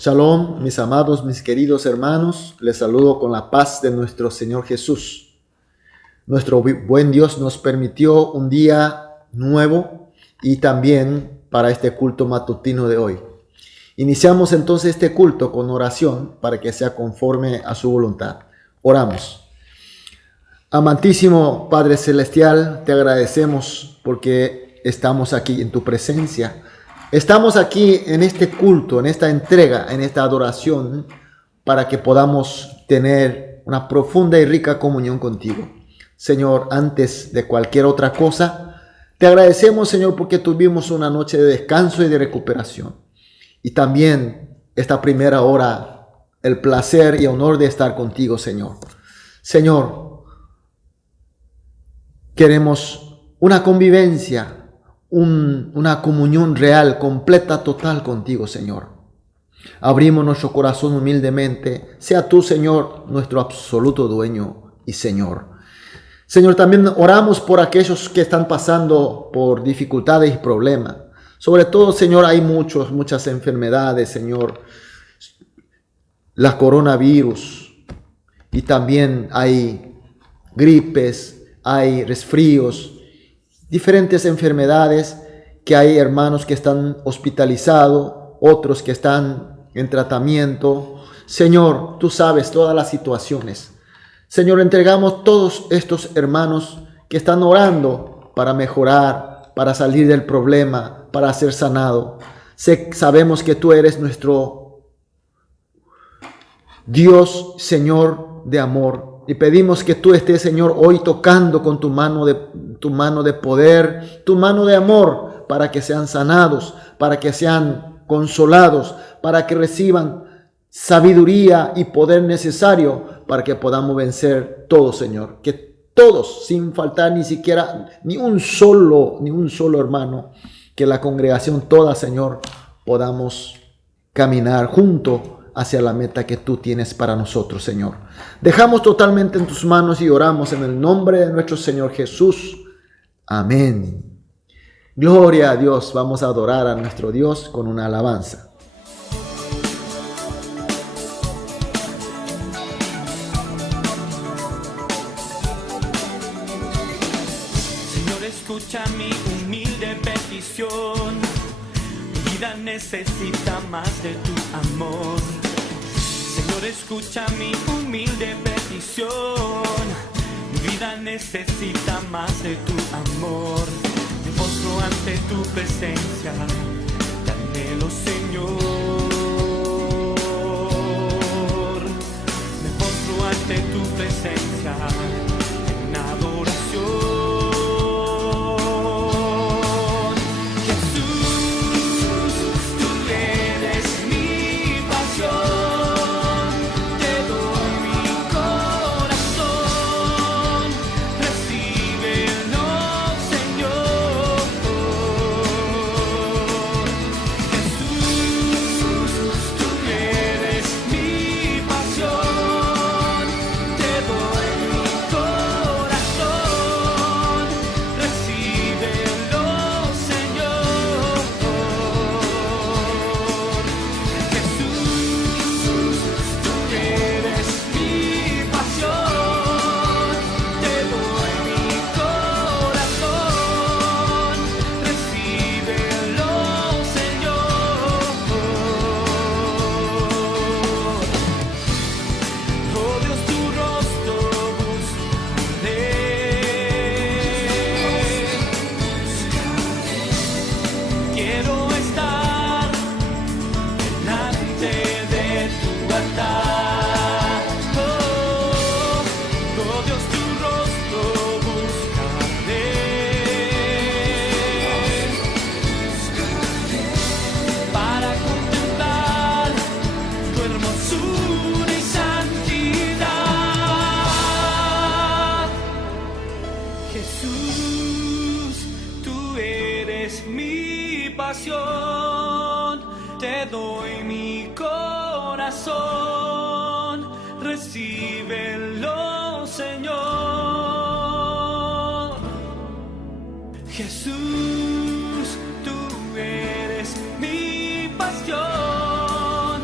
Shalom, mis amados, mis queridos hermanos, les saludo con la paz de nuestro Señor Jesús. Nuestro buen Dios nos permitió un día nuevo y también para este culto matutino de hoy. Iniciamos entonces este culto con oración para que sea conforme a su voluntad. Oramos. Amantísimo Padre Celestial, te agradecemos porque estamos aquí en tu presencia. Estamos aquí en este culto, en esta entrega, en esta adoración, para que podamos tener una profunda y rica comunión contigo. Señor, antes de cualquier otra cosa, te agradecemos, Señor, porque tuvimos una noche de descanso y de recuperación. Y también esta primera hora, el placer y honor de estar contigo, Señor. Señor, queremos una convivencia, una comunión real, completa, total contigo, Señor. Abrimos nuestro corazón humildemente. Sea tú, Señor, nuestro absoluto dueño y Señor. Señor, también oramos por aquellos que están pasando por dificultades y problemas. Sobre todo, Señor, hay muchas enfermedades, Señor. La coronavirus. Y también hay gripes, hay resfríos, diferentes enfermedades, que hay hermanos que están hospitalizados, otros que están en tratamiento. Señor, tú sabes todas las situaciones. Señor, entregamos todos estos hermanos que están orando para mejorar, para salir del problema, para ser sanado. Sabemos que tú eres nuestro Dios, Señor de amor. Y pedimos que tú estés, Señor, hoy tocando con tu mano de poder, tu mano de amor, para que sean sanados, para que sean consolados, para que reciban sabiduría y poder necesario para que podamos vencer todo, Señor. Que todos, sin faltar ni un solo hermano, que la congregación toda, Señor, podamos caminar junto hacia la meta que tú tienes para nosotros, Señor. Dejamos totalmente en tus manos y oramos en el nombre de nuestro Señor Jesús. Amén. Gloria a Dios. Vamos a adorar a nuestro Dios con una alabanza. Señor, escucha mi humilde petición. Mi vida necesita más de tu amor. Señor, escucha mi humilde petición. Mi vida necesita más de tu amor. Me postro ante tu presencia, te anhelo, Señor. Me postro ante tu presencia en adoración. Te doy mi corazón, recíbelo, Señor. Jesús, tú eres mi pasión,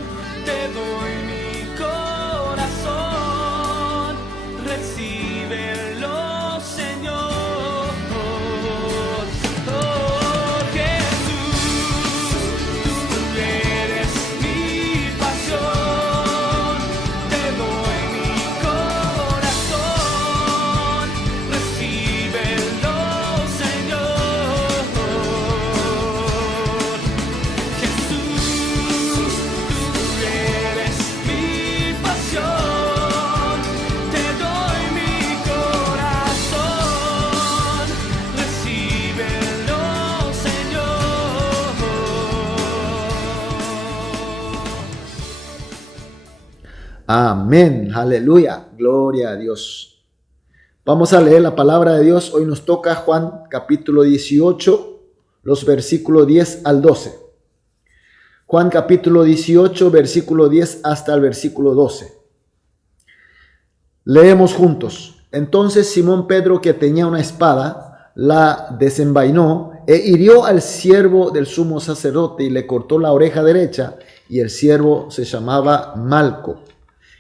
Amén. Aleluya. Gloria a Dios. Vamos a leer la palabra de Dios. Hoy nos toca Juan capítulo 18, los versículos 10 al 12. Juan capítulo 18, versículo 10 hasta el versículo 12. Leemos juntos. Entonces Simón Pedro, que tenía una espada, la desenvainó e hirió al siervo del sumo sacerdote y le cortó la oreja derecha, y el siervo se llamaba Malco.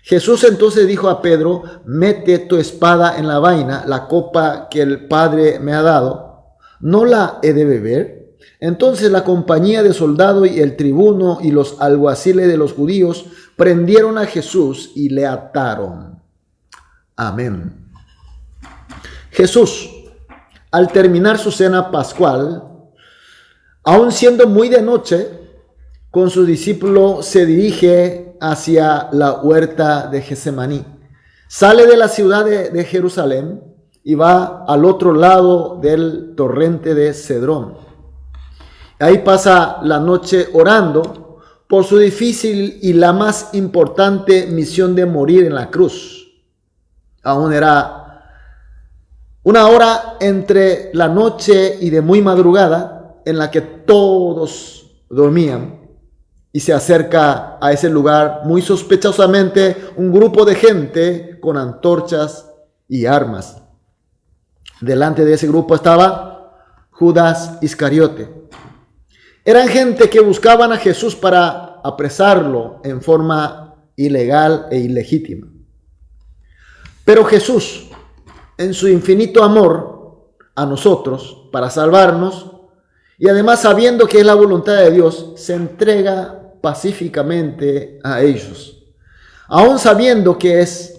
Jesús entonces dijo a Pedro: mete tu espada en la vaina, la copa que el Padre me ha dado, ¿no la he de beber? Entonces la compañía de soldados y el tribuno y los alguaciles de los judíos prendieron a Jesús y le ataron. Amén. Jesús, al terminar su cena pascual, aun siendo muy de noche, con sus discípulos se dirige hacia la huerta de Getsemaní. Sale de la ciudad de Jerusalén y va al otro lado del torrente de Cedrón. Ahí pasa la noche orando por su difícil y la más importante misión de morir en la cruz. Aún era una hora entre la noche y de muy madrugada en la que todos dormían. Y se acerca a ese lugar muy sospechosamente un grupo de gente con antorchas y armas. Delante de ese grupo estaba Judas Iscariote. Eran gente que buscaban a Jesús para apresarlo en forma ilegal e ilegítima. Pero Jesús, en su infinito amor a nosotros, para salvarnos, y además sabiendo que es la voluntad de Dios, se entrega pacíficamente a ellos, aún sabiendo que es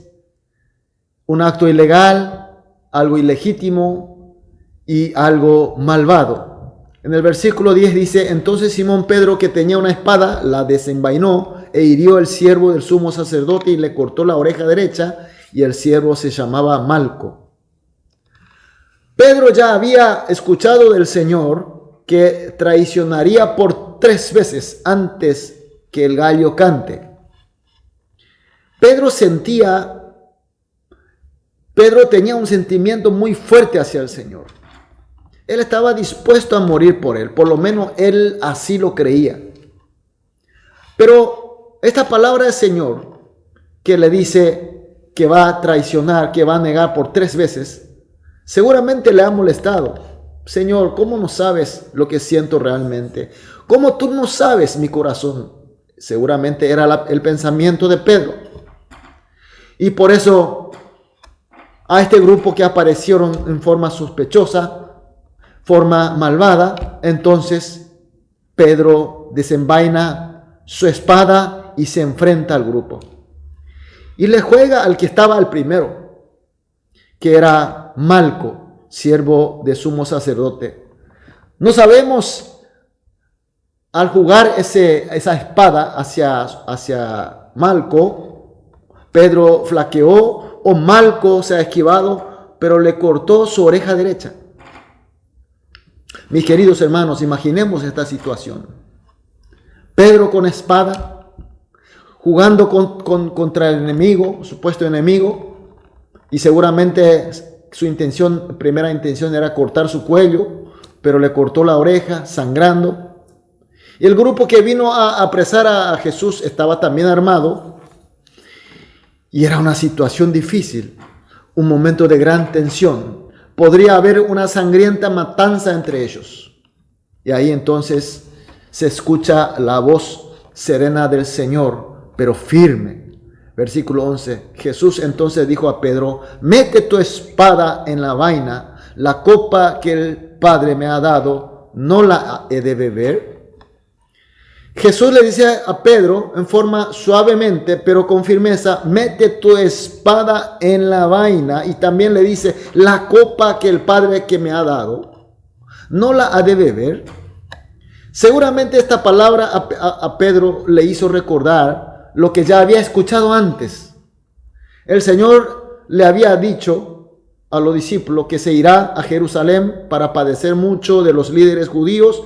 un acto ilegal, algo ilegítimo y algo malvado. En el versículo 10 dice: entonces Simón Pedro, que tenía una espada, la desenvainó e hirió al siervo del sumo sacerdote y le cortó la oreja derecha, y el siervo se llamaba Malco. Pedro ya había escuchado del Señor que traicionaría por 3 veces antes que el gallo cante. Pedro tenía un sentimiento muy fuerte hacia el Señor. Él estaba dispuesto a morir por él, por lo menos él así lo creía. Pero esta palabra del Señor que le dice que va a traicionar, que va a negar por 3 veces, seguramente le ha molestado. Señor, ¿cómo no sabes lo que siento realmente? ¿Cómo tú no sabes mi corazón? Seguramente era el pensamiento de Pedro. Y por eso a este grupo que aparecieron en forma sospechosa, forma malvada, entonces Pedro desenvaina su espada y se enfrenta al grupo. Y le juega al que estaba al primero, que era Malco, siervo de sumo sacerdote. No sabemos, al jugar esa espada hacia Malco, Pedro flaqueó o Malco se ha esquivado, pero le cortó su oreja derecha. Mis queridos hermanos, imaginemos esta situación. Pedro con espada, jugando contra el enemigo, supuesto enemigo, y seguramente su primera intención era cortar su cuello, pero le cortó la oreja, sangrando. Y el grupo que vino a apresar a Jesús estaba también armado. Y era una situación difícil, un momento de gran tensión. Podría haber una sangrienta matanza entre ellos. Y ahí entonces se escucha la voz serena del Señor, pero firme. Versículo 11. Jesús entonces dijo a Pedro: mete tu espada en la vaina, la copa que el Padre me ha dado, ¿no la he de beber? Jesús le dice a Pedro en forma suavemente, pero con firmeza: mete tu espada en la vaina. Y también le dice: la copa que el Padre que me ha dado, ¿no la ha de beber? Seguramente esta palabra a Pedro le hizo recordar lo que ya había escuchado antes. El Señor le había dicho a los discípulos que se irá a Jerusalén para padecer mucho de los líderes judíos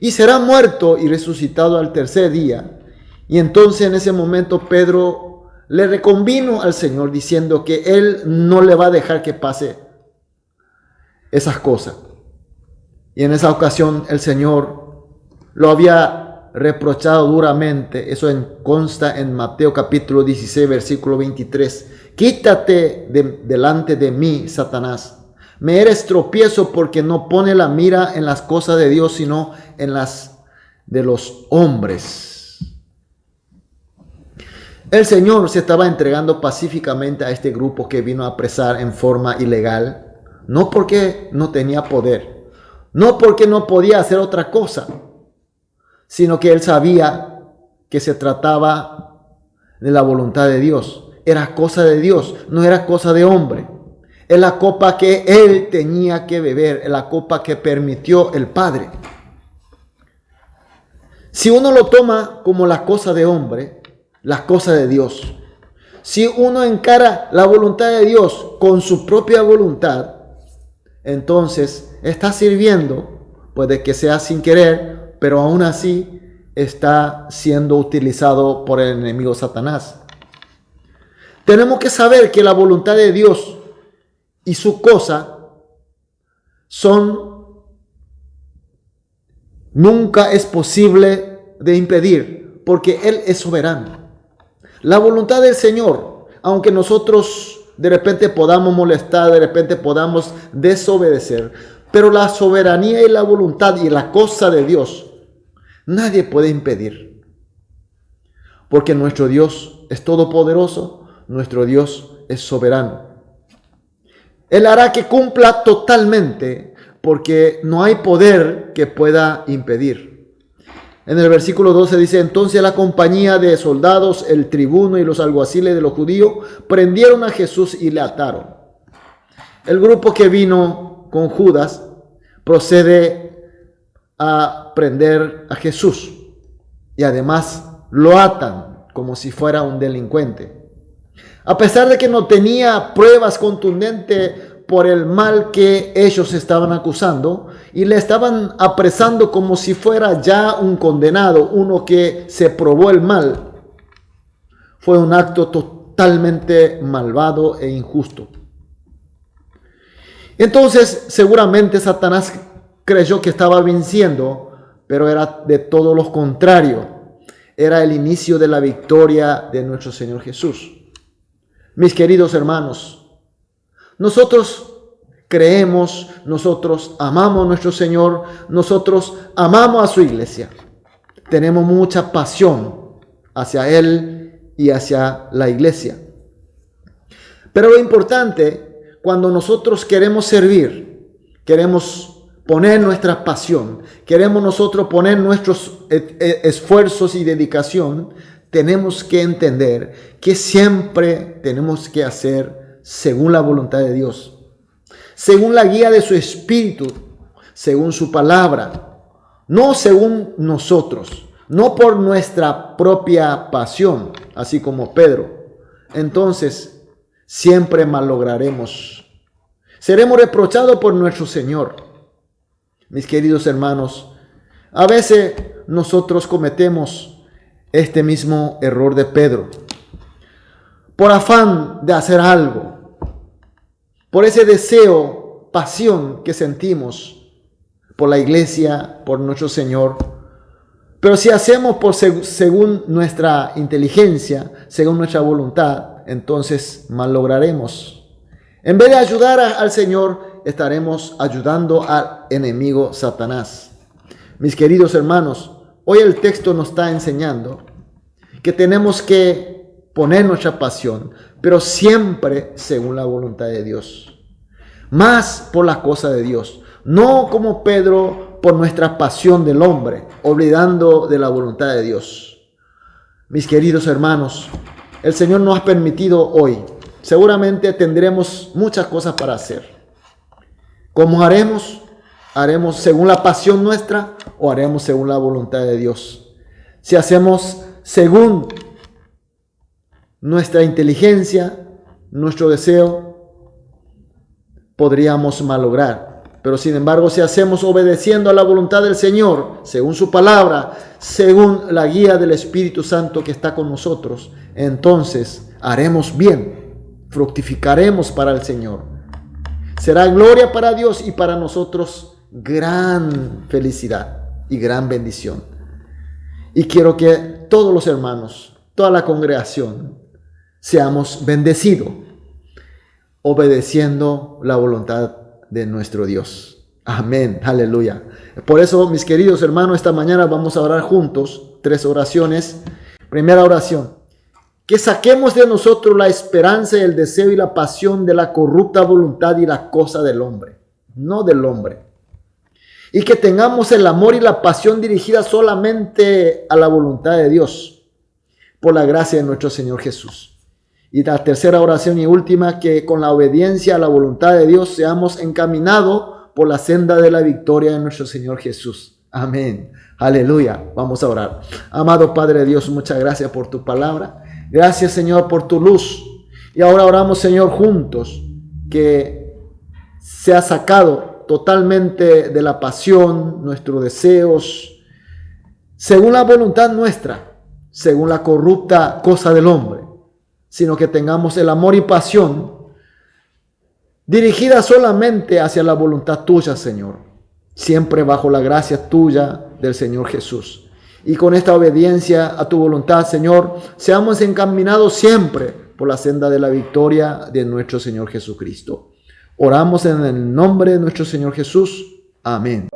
y será muerto y resucitado al tercer día. Y entonces en ese momento Pedro le reconvino al Señor diciendo que Él no le va a dejar que pase esas cosas. Y en esa ocasión el Señor lo había reprochado duramente. Eso consta en Mateo capítulo 16, versículo 23. Quítate delante de mí, Satanás. Me eres tropiezo porque no pone la mira en las cosas de Dios, sino en las de los hombres. El Señor se estaba entregando pacíficamente a este grupo que vino a apresar en forma ilegal, no porque no tenía poder, no porque no podía hacer otra cosa, sino que Él sabía que se trataba de la voluntad de Dios. Era cosa de Dios, no era cosa de hombre. Es la copa que Él tenía que beber, es la copa que permitió el Padre. Si uno lo toma como la cosa de hombre, la cosa de Dios, si uno encara la voluntad de Dios con su propia voluntad, entonces está sirviendo, puede que sea sin querer, pero aún así está siendo utilizado por el enemigo Satanás. Tenemos que saber que la voluntad de Dios y su cosa nunca es posible de impedir, porque Él es soberano. La voluntad del Señor, aunque nosotros de repente podamos molestar, de repente podamos desobedecer, pero la soberanía y la voluntad y la cosa de Dios, nadie puede impedir. Porque nuestro Dios es todopoderoso, nuestro Dios es soberano. Él hará que cumpla totalmente, porque no hay poder que pueda impedir. En el versículo 12 dice: entonces la compañía de soldados, el tribuno y los alguaciles de los judíos prendieron a Jesús y le ataron. El grupo que vino con Judas procede a prender a Jesús y además lo atan como si fuera un delincuente. A pesar de que no tenía pruebas contundentes por el mal que ellos estaban acusando, y le estaban apresando como si fuera ya un condenado, uno que se probó el mal, fue un acto totalmente malvado e injusto. Entonces, seguramente Satanás creyó que estaba venciendo, pero era de todo lo contrario. Era el inicio de la victoria de nuestro Señor Jesús. Mis queridos hermanos, nosotros creemos, nosotros amamos a nuestro Señor, nosotros amamos a su iglesia. Tenemos mucha pasión hacia Él y hacia la iglesia. Pero lo importante, cuando nosotros queremos servir, queremos poner nuestra pasión, queremos nosotros poner nuestros esfuerzos y dedicación, tenemos que entender que siempre tenemos que hacer según la voluntad de Dios, según la guía de su Espíritu, según su palabra, no según nosotros, no por nuestra propia pasión, así como Pedro. Entonces, siempre malograremos. Seremos reprochados por nuestro Señor. Mis queridos hermanos, a veces nosotros cometemos este mismo error de Pedro. Por afán de hacer algo, por ese deseo, pasión que sentimos por la iglesia, por nuestro Señor. Pero si hacemos según nuestra inteligencia, según nuestra voluntad, entonces malograremos. En vez de ayudar al Señor, estaremos ayudando al enemigo Satanás. Mis queridos hermanos, hoy el texto nos está enseñando que tenemos que poner nuestra pasión, pero siempre según la voluntad de Dios. Más por la cosa de Dios. No como Pedro por nuestra pasión del hombre, olvidando de la voluntad de Dios. Mis queridos hermanos, el Señor nos ha permitido hoy. Seguramente tendremos muchas cosas para hacer. ¿Cómo haremos? ¿Haremos según la pasión nuestra o haremos según la voluntad de Dios? Si hacemos según nuestra inteligencia, nuestro deseo, podríamos malograr. Pero sin embargo, si hacemos obedeciendo a la voluntad del Señor, según su palabra, según la guía del Espíritu Santo que está con nosotros, entonces haremos bien, fructificaremos para el Señor. Será gloria para Dios y para nosotros gran felicidad y gran bendición. Y quiero que todos los hermanos, toda la congregación, seamos bendecidos, obedeciendo la voluntad de nuestro Dios. Amén, aleluya. Por eso, mis queridos hermanos, esta mañana vamos a orar juntos 3 oraciones. Primera oración: que saquemos de nosotros la esperanza, el deseo y la pasión de la corrupta voluntad y la cosa del hombre, no del hombre. Y que tengamos el amor y la pasión dirigida solamente a la voluntad de Dios, por la gracia de nuestro Señor Jesús. Y la tercera oración y última: que con la obediencia a la voluntad de Dios seamos encaminados por la senda de la victoria de nuestro Señor Jesús. Amén. Aleluya. Vamos a orar. Amado Padre Dios, muchas gracias por tu palabra. Gracias, Señor, por tu luz. Y ahora oramos, Señor, juntos, que sea sacado totalmente de la pasión nuestros deseos, según la voluntad nuestra, según la corrupta cosa del hombre, sino que tengamos el amor y pasión dirigida solamente hacia la voluntad tuya, Señor, siempre bajo la gracia tuya del Señor Jesús. Y con esta obediencia a tu voluntad, Señor, seamos encaminados siempre por la senda de la victoria de nuestro Señor Jesucristo. Oramos en el nombre de nuestro Señor Jesús. Amén.